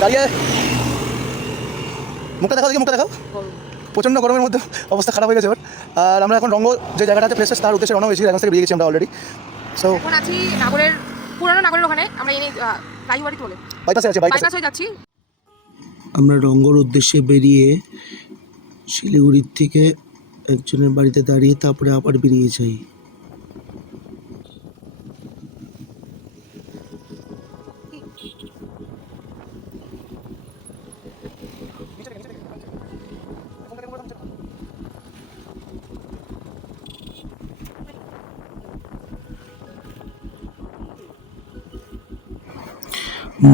দাঁড়িয়ে মুখটা দেখাও, দেখি মুখটা দেখাও। প্রচণ্ড গরমের মধ্যে অবস্থা খারাপ হয়ে গেছে ওর। আর আমরা এখন রঙ্গ যে জায়গাটা আছে প্লেসেস, তার উদ্দেশ্যে রওনা হয়েছি। রাস্তা থেকে বেরিয়ে গেছি আমরা অলরেডি। সো এখন আছি নাগরের, পুরানো নাগরের ওখানে। আমরা এনে ফ্লাইওভারই চলে বাইপাসে আছে, বাইপাস হয়ে যাচ্ছি। আমরা রঙ্গর উদ্দেশ্যে বেরিয়ে শিলিগুড়ির থেকে একজনের বাড়িতে দাঁড়িয়ে তারপরে আবার বেরিয়ে যাই।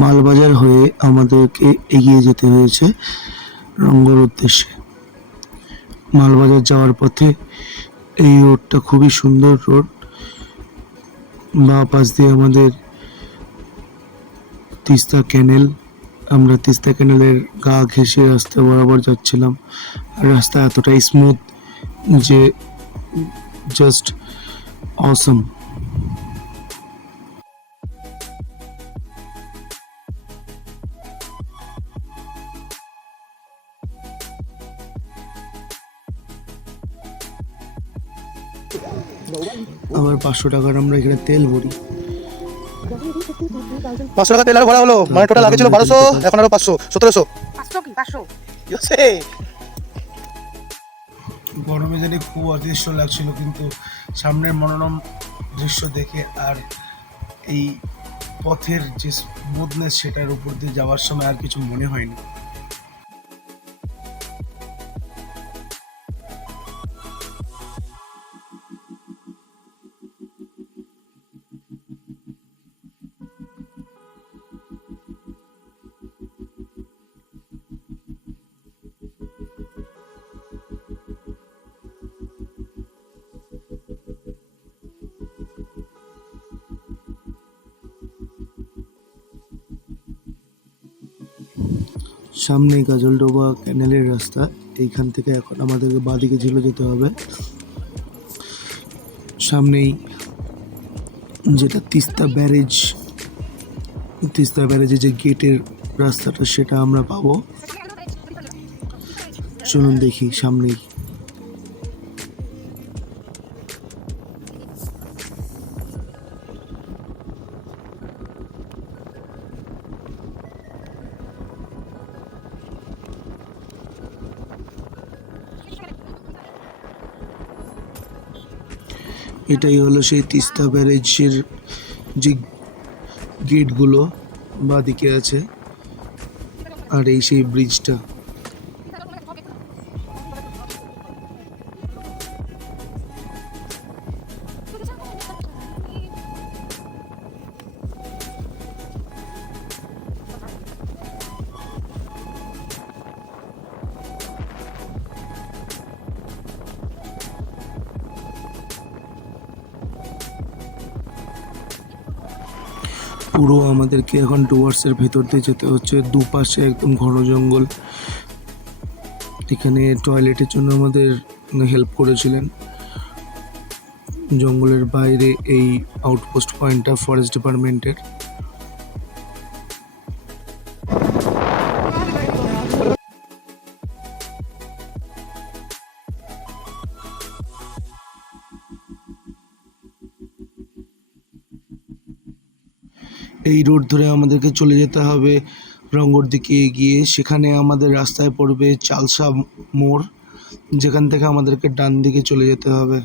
মালবাজার হয়ে আমাদেরকে এগিয়ে যেতে হয়েছে রঙ্গর উদ্দেশ্যে। মালবাজার যাওয়ার পথে এই রোডটা খুবই সুন্দর রোড। বাঁ পাশ দিয়ে আমাদের তিস্তা ক্যানেল। আমরা তিস্তা ক্যানেলের গা ঘেঁষে রাস্তা বরাবর যাচ্ছিলাম। আর রাস্তা এতটাই স্মুথ যে জাস্ট অসম। আবার 500 টাকার আমরা এখানে তেল ভরি। 500 টাকা তেল আর ভরা হলো, মানে টোটাল আগে ছিল 1200, এখন আরো 500, 1700। 500 কি 500? গরমে জানি খুব অদৃশ্য লাগছিল, কিন্তু সামনের মনোরম দৃশ্য দেখে আর এই পথের যে স্মুথনেস সেটার উপর দিয়ে যাওয়ার সময় আর কিছু মনে হয়নি। সামনে গাজলডোবা ক্যানেলের রাস্তা। এইখান থেকে এখন আমাদেরকে বাঁদিকে ঝুলে যেতে হবে। সামনেই যেটা তিস্তা ব্যারেজ, তিস্তা ব্যারেজে যে গেটের রাস্তাটা সেটা আমরা পাবো। চলুন দেখি সামনেই। এটাই হলো সেই তিস্তা ব্যারেজের যে গেটগুলো বাঁদিকে আছে, আর এই সেই ব্রিজটা। পুরো আমাদেরকে এখন ডুয়ার্সের ভেতর দিয়ে যেতে হচ্ছে। দুপাশে একদম ঘন জঙ্গল। এখানে টয়লেটের জন্য আমাদের হেল্প করেছিলেন। জঙ্গলের বাইরে এই আউটপোস্ট পয়েন্টটা ফরেস্ট ডিপার্টমেন্টের। এই রোড ধরে আমাদেরকে চলে যেতে হবে রঙ্গর দিকে এগিয়ে। সেখানে আমাদের রাস্তায় পড়বে চালসা মোড়, যেখান থেকে আমাদেরকে ডান দিকে চলে যেতে হবে।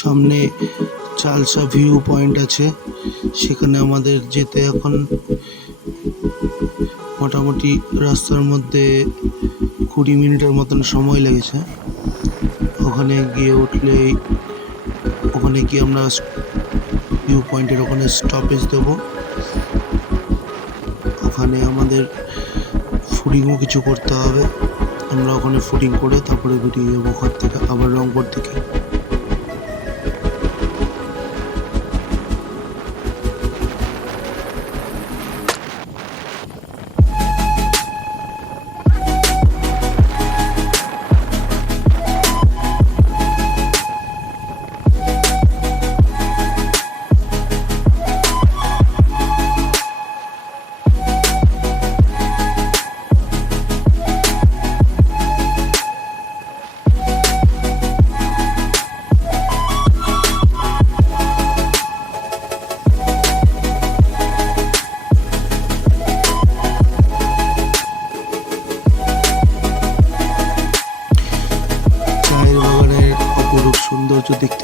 সামনে চালসা ভিউ পয়েন্ট আছে, সেখানে আমাদের যেতে এখন মোটামুটি রাস্তার মধ্যে 20 মিনিটের মতন সময় লেগেছে। ওখানে গিয়ে আমরা ভিউ পয়েন্টের ওখানে স্টপেজ দেব। ওখানে আমাদের ফুডিংও কিছু করতে হবে। আমরা ওখানে ফুডিং করে তারপরে বেরিয়ে যাবো ওখান থেকে আবার রংপুর থেকে।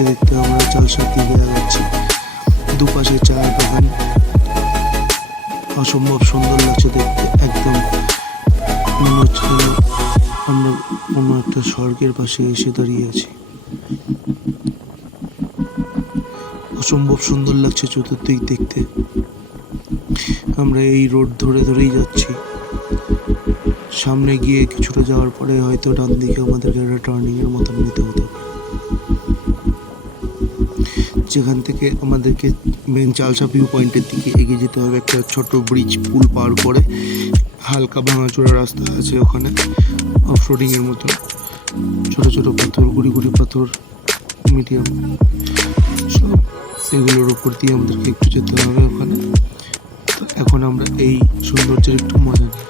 দেখতে দেখতে আমরা চালসার দিকে যাচ্ছি। দুপাশে চায়ের বাগান, অসম্ভব সুন্দর লাগছে দেখতে। একদম মনে হচ্ছে যেন আমরা কোনো একটা স্বর্গের পাশে এসে দাঁড়িয়ে আছি। অসম্ভব সুন্দর লাগছে চতুর্দিক দেখতে। আমরা এই রোড ধরে ধরেই যাচ্ছি। সামনে গিয়ে কিছুটা যাওয়ার পরে হয়তো ডান দিকে আমাদেরকে একটা টার্নিং এর মতন নিতে হতো, যেখান থেকে আমাদেরকে মেন চালসা ভিউ পয়েন্টের দিকে এগিয়ে যেতে হবে। একটা ছোট ব্রিজ পুল পার করে হালকা ভাঙাচোরা রাস্তা আছে ওখানে, অফ রোডিং এর মতো। ছোট ছোট পাথর, গুড়ি গুড়ি পাথর, মিডিয়াম সব, এগুলোর উপর দিয়ে আমাদেরকে একটু যেতে হবে ওখানে। তো এখন আমরা এই সৌন্দর্যের একটু মজা নিই।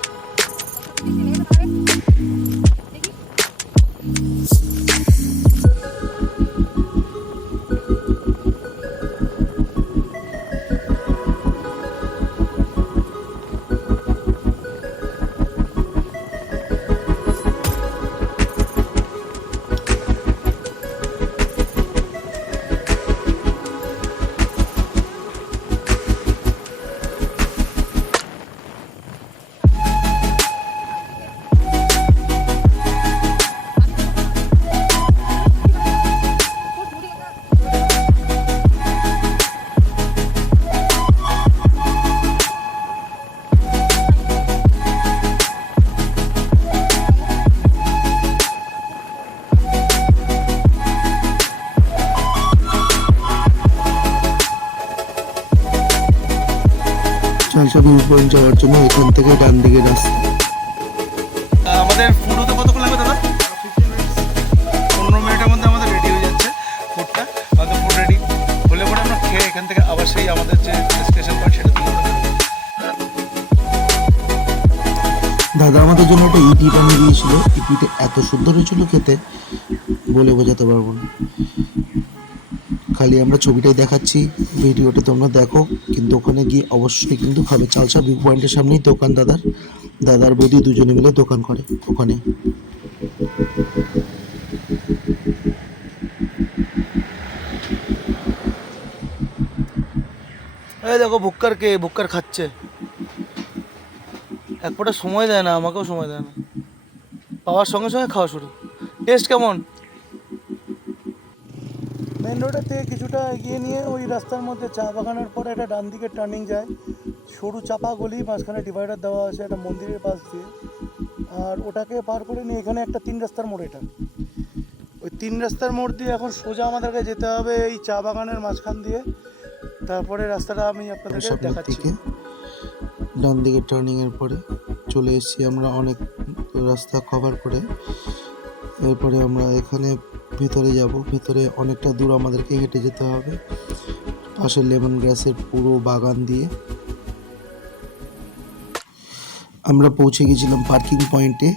চালসা ভিউ পয়েন্ট যাওয়ার জন্য এখান থেকে ডান দিকে রাস্তা। আমাদের ফুড হতে কতক্ষণ লাগবে দাদা? 15 মিনিটের মধ্যে আমাদের রেডি হয়ে যাচ্ছে ফুডটা। আমাদের ফুড রেডি হলে পরে আমরা খেয়ে এখান থেকে আবার সেই আমাদের যে স্টেশন পয়েন্ট সেটা দিয়ে দাদা আমাদের জন্য একটা ইডলি বানিয়ে দিয়েছিল। ইডলিটা এত সুন্দর হয়েছিল খেতে, বলে বোঝাতে পারবো না। খালি আমরা ছবিটাই দেখাচ্ছি, ভিডিওটা তোমরা দেখো, কিন্তু ওখানে গিয়ে অবশ্যই কিন্তু খাবে। চালসা ভিউ পয়েন্টের সামনেই দোকান দাদার বৌদি দুজনে মিলে দোকান করে ওখানে। এই দেখো ভুক্কার খাচ্ছে, এক ফোঁটা সময় দেয় না, আমাকেও সময় দেয় না, পাওয়ার সঙ্গে সঙ্গে খাওয়া শুরু। টেস্ট কেমন? মেন রোডের থেকে কিছুটা এগিয়ে নিয়ে ওই রাস্তার মধ্যে চা বাগানের পরে একটা ডান দিকে টার্নিং যায়, সরু চাপা গলি, মাঝখানে ডিভাইডার দেওয়া আছে একটা মন্দিরের পাশ দিয়ে। আর ওটাকে পার করে নিয়ে এখানে একটা 3 রাস্তার মোড়। এটা ওই 3 রাস্তার মোড় দিয়ে এখন সোজা আমাদেরকে যেতে হবে এই চা বাগানের মাঝখান দিয়ে। তারপরে রাস্তাটা আমি আপনাদেরকে সামনের দেখাচ্ছি। দিকে ডান দিকে টার্নিং এর পরে চলে এসেছি আমরা অনেক রাস্তা কভার করে। এরপরে আমরা এখানে ভেতরে যাব। ভেতরে অনেকটা দূর আমাদেরকে হেঁটে যেতে হবে, পাশে লেমন গ্রাসের পুরো বাগান দিয়ে। আমরা পৌঁছে গেছিলাম পার্কিং পয়েন্টে।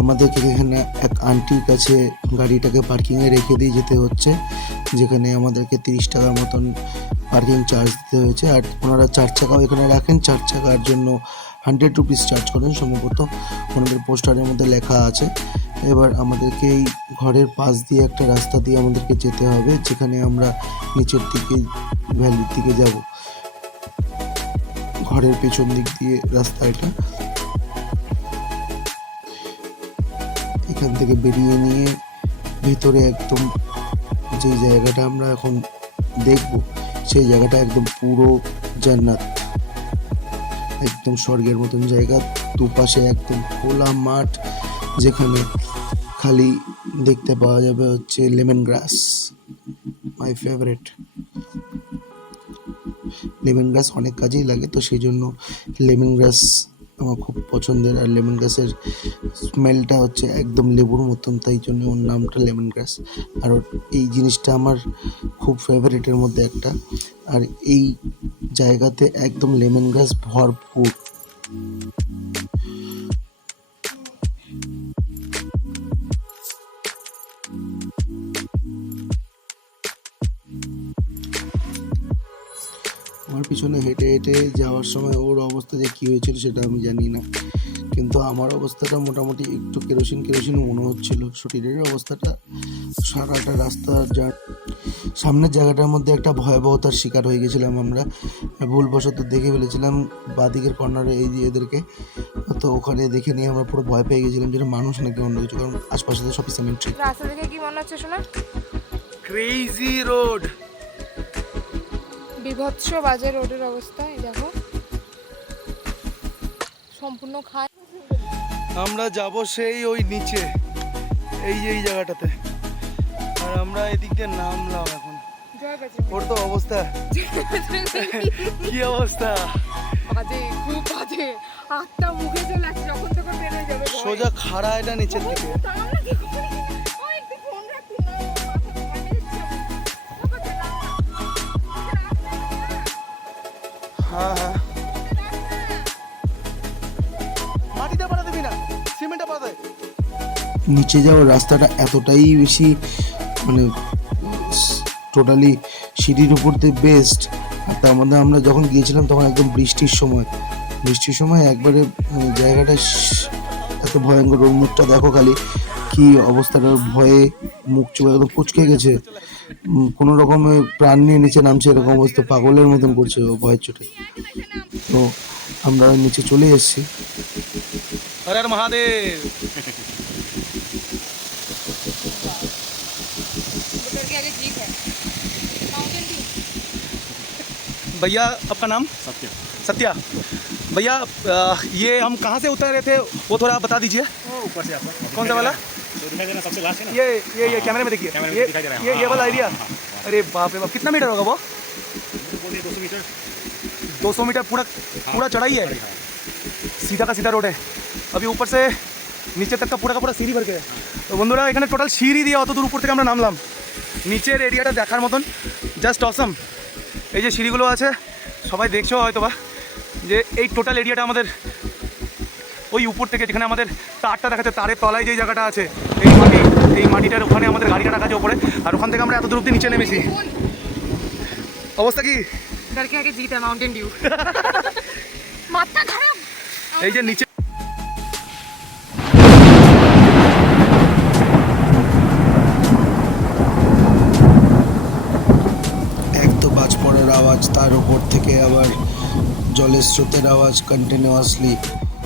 আমাদেরকে এখানে এক আন্টির কাছে গাড়িটাকে পার্কিংয়ে রেখে দিয়ে যেতে হচ্ছে, যেখানে আমাদেরকে 30 টাকার মতন পার্কিং চার্জ দিতে হয়েছে। আর ওনারা 4 চাকাও এখানে রাখেন, 4 চাকার জন্য 100 রুপিস চার্জ করেন সম্ভবত, ওনাদের পোস্টারের মধ্যে লেখা আছে। এবার আমাদেরকে এই ঘরের পাশ দিয়ে একটা রাস্তা দিয়ে আমাদেরকে যেতে হবে, যেখানে আমরা নিচের দিকে ভ্যালির দিকে যাব। ঘরের পেছন দিক দিয়ে রাস্তা এটা। এখান থেকে বেরিয়ে নিয়ে ভেতরে একদম যে জায়গাটা আমরা এখন দেখব, সেই জায়গাটা একদম পুরো জান্নাত, একদম স্বর্গের মতন জায়গা। দুপাশে একদম খোলা মাঠ, যেখানে খালি দেখতে পাওয়া যাবে হচ্ছে lemon glass, my favourite. Lemon গ্রাস অনেক কাজেই লাগে, তো সেই জন্য লেমন গ্রাস আমার খুব পছন্দের। আর লেমন গ্রাসের স্মেলটা হচ্ছে একদম লেবুর মতন, তাই জন্য ওর নামটা লেমন গ্রাস। আর এই জিনিসটা আমার খুব ফেভারিটের মধ্যে একটা। আর এই জায়গাতে একদম লেমন গ্রাস ভরপুর। আমার পিছনে হেঁটে হেঁটে যাওয়ার সময় ওর অবস্থা যে কী হয়েছিল সেটা আমি জানি না, কিন্তু আমার অবস্থাটা মোটামুটি একটু কেরোসিন মনে হচ্ছিল। শরীরের অবস্থাটা সারাটা রাস্তা সামনের জায়গাটার মধ্যে একটা ভয়াবহতার শিকার হয়ে গেছিলাম আমরা, ভুলবশত দেখে ফেলেছিলাম বাদিকের কর্নারে এই যে এদেরকে। তো ওখানে দেখে নিয়ে আমরা পুরো ভয় পেয়ে গেছিলাম যেটা মানুষ নাকি অন্য কিছু, কারণ আশপাশে তো সবই সিমেন্ট্রি। রাস্তা দেখে কি মনে হচ্ছে শোনা? Crazy road. বিভৎস বাজে রোডের অবস্থা, এই দেখো সম্পূর্ণ খায়। আমরা যাব সেই ওই নিচে, এই যে এই জায়গাটাতে, আর আমরা এদিক দিয়ে নামলাম এখন। ওর তো অবস্থা কি অবস্থা, বাজে, খুব বাজে, হাতটা মুখে চলে আসছে, যখন তখন বের হয়ে যাবে। সোজা খাড়া এটা নিচের দিকে। আমরা কি করি? ওই একটু ফোন রাখছি না, হ্যাঁ হ্যাঁ, মাটিতে পাড়া দিবি না, সিমেন্টে পাড়া দে। নিচে যাওয়ার রাস্তাটা এতটাই বেশি মানে টোটালি সিঁড়ির উপর দিয়ে বেস্ট। আর তার মধ্যে আমরা যখন গিয়েছিলাম তখন একদম বৃষ্টির সময় একবারে জায়গাটা এত ভয়ঙ্কর। ওর মুখটা দেখো খালি, কি অবস্থাটা, ভয়ে মুখ চুপ একদম কুচকে গেছে, কোনো রকমে প্রাণ নিয়ে নিচে নামছে, এরকম অবস্থা, পাগলের মতন করছে ও ভয়ের চোটে। তো আমরা নিচে চলে এসেছি। हर हर महादेव। के आगे जीप है, माउंटेन ड्यू। भैया आपका नाम? सत्य। सत्या। भैया ये हम कहाँ से उतर रहे थे वो थोड़ा आप बता दीजिए। वो ऊपर से आपका कौन सा वाला? तो दिखाई दे रहा है सबसे लास्ट है ना। ये कैमरे में देखिए, कैमरे में ये दिखाई दे रहा है। ये हाँ, वाला हाँ, एरिया। हाँ, हाँ। अरे बाप रे बाप, कितना मीटर होगा वो? तो बोलिए 200 मीटर। 200 मीटर पूरा पूरा चढ़ाई है, हाँ। सीधा का सीधा रोड है। अभी ऊपर से নিচে তক পুরো পুরো সিঁড়ি ভর গেছে। তো বন্ধুরা এখানে টোটাল সিঁড়ি দিয়ে অত দূর উপর থেকে আমরা নামলাম, নিচের এরিয়াটা দেখার মতন জাস্ট অসম। এই যে সিঁড়িগুলো আছে সবাই দেখছো হয়তো বা, যে এই টোটাল এরিয়াটা আমাদের ওই উপর থেকে, যেখানে আমাদের তারটা দেখাচ্ছে, তারের তলায় যে জায়গাটা আছে এই মাটিটার ওখানে আমাদের গাড়িটা রাখা আছে ওপরে, আর ওখান থেকে আমরা এত দূর অব্দি নিচে নেমেছি। অবস্থা কি? डर के आगे जीत है, माउंटेन ड्यू। माथा खराब। এই যে নিচে এক তো বাজ পড়ার আওয়াজ, তার উপর থেকে আবার জলের স্রোতের আওয়াজ কন্টিনিউয়াসলি,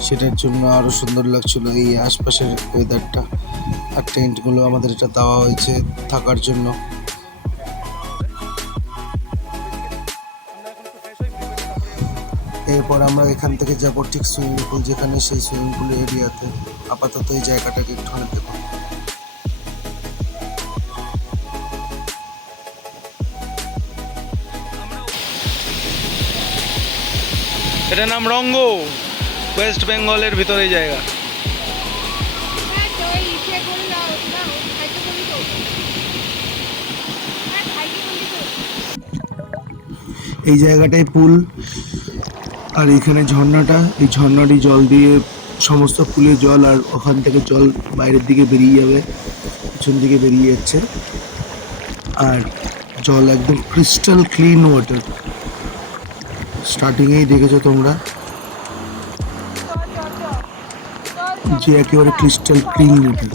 সেটার জন্য আরও সুন্দর লাগছিল এই আশপাশের ওয়েদারটা। আর টেন্টগুলো আমাদের এটা দেওয়া হয়েছে থাকার জন্য। এরপর আমরা এখান থেকে যাব ঠিক সুইমিং পুল, যেখানে সেই সুইমিং পুল এরিয়াতে। আপাতত এই জায়গাটাকে একটুখানি দেখো। এটার নাম রঙ্গ, ওয়েস্ট বেঙ্গলের ভিতরে এই জায়গা। এই জায়গাটায় পুল, আর এখানে ঝর্ণাটা, এই ঝর্ণাটি জল দিয়ে সমস্ত পুলে জল, আর ওখান থেকে জল বাইরের দিকে বেরিয়ে যাবে, পিছন দিকে বেরিয়ে যাচ্ছে। আর জল একদম ক্রিস্টাল ক্লিন ওয়াটার, স্টার্টিংয়েই দেখেছো তোমরা যে একেবারে ক্রিস্টাল ক্লিন ওয়াটার।